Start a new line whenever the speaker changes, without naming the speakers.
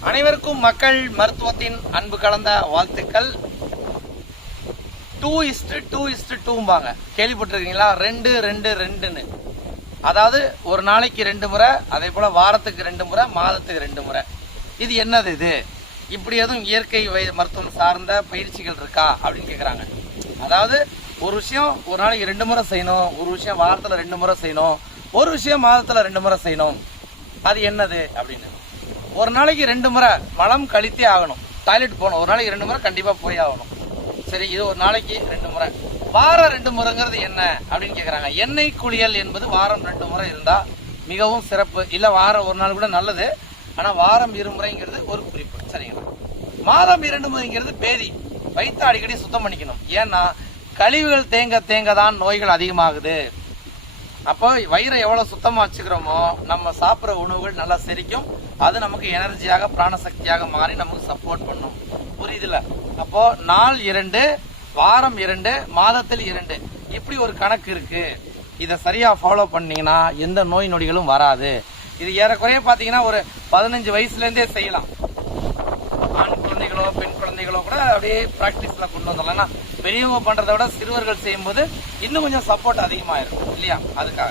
அனைவருக்கும் மக்கள் மருத்துவத்தின் அன்பு கலந்த வாழ்த்துக்கள். Two is to two is to டூம்பாங்க கேள்விப்பட்டிருக்கீங்களா? ரெண்டு ரெண்டு ரெண்டுன்னு. அதாவது ஒரு நாளைக்கு ரெண்டு முறை அதே போல வாரத்துக்கு ரெண்டு முறை மாதத்துக்கு ரெண்டு முறை. இது என்னது இது? இப்படி எதுவும் இயற்கை வை- மருத்துவம் சார்ந்த பயிற்சிகள் இருக்கா? அப்படின்னு கேட்குறாங்க அதாவது ஒரு விஷயம் ஒரு நாளைக்கு ரெண்டு முறை செய்யணும் ஒரு விஷயம் வாரத்தில் ரெண்டு முறை செய்யணும் ஒரு விஷயம் மாதத்தில் ரெண்டு முறை செய்யணும். அது என்னது? அப்படின்னு. ஒரு நாளைக்கு ரெண்டு முறை மலம் கழித்தே ஆகணும். டாய்லெட் போகணும். ஒரு நாளைக்கு ரெண்டு முறை கண்டிப்பாக போய் ஆகணும். சரி இது ஒரு நாளைக்கு ரெண்டு முறை. வாரம் ரெண்டு முறைங்கிறது என்ன அப்படின்னு கேட்குறாங்க எண்ணெய் குளியல் என்பது வாரம் ரெண்டு முறை இருந்தால் மிகவும் சிறப்பு. இல்லை வாரம் ஒரு நாள் கூட நல்லது. ஆனால் வாரம் இருமுறைங்கிறது ஒரு குறிப்பு. சரிங்களா? மாதம் இரண்டு முறைங்கிறது பேதி. வயிற்று அடிக்கடி சுத்தம் பண்ணிக்கணும். ஏன்னா கழிவுகள் தேங்க தேங்க தான் நோய்கள் அதிகமாகுது. அப்போ வயிறை எவ்வளோ சுத்தமாக வச்சுக்கிறோமோ நம்ம சாப்பிட்ற உணவுகள் நல்லா செரிக்கும். அது நமக்கு எனர்ஜியாக பிராணசக்தியாக மாறி நமக்கு சப்போர்ட் பண்ணும். புரியுதுல அப்போ நாள் இரண்டு வாரம் இரண்டு மாதத்தில் இரண்டு. இப்படி ஒரு கணக்கு இருக்கு. இதை சரியாக ஃபாலோ பண்ணீங்கன்னா எந்த நோய் நொடிகளும் வராது. இது ஏறக்குறைய பார்த்தீங்கன்னா ஒரு பதினஞ்சு வயசுலேருந்தே செய்யலாம். ஆண் குழந்தைகளோ பெண் குழந்தைகளோ கூட அப்படியே ப்ராக்டிஸில் கொண்டு வந்துடலாம். பெரியவங்க பண்றதை விட சிறுவர்கள் செய்யும்போது இன்னும் கொஞ்சம் சப்போர்ட் அதிகமாக இருக்கும். இல்லையா? அதுக்காக.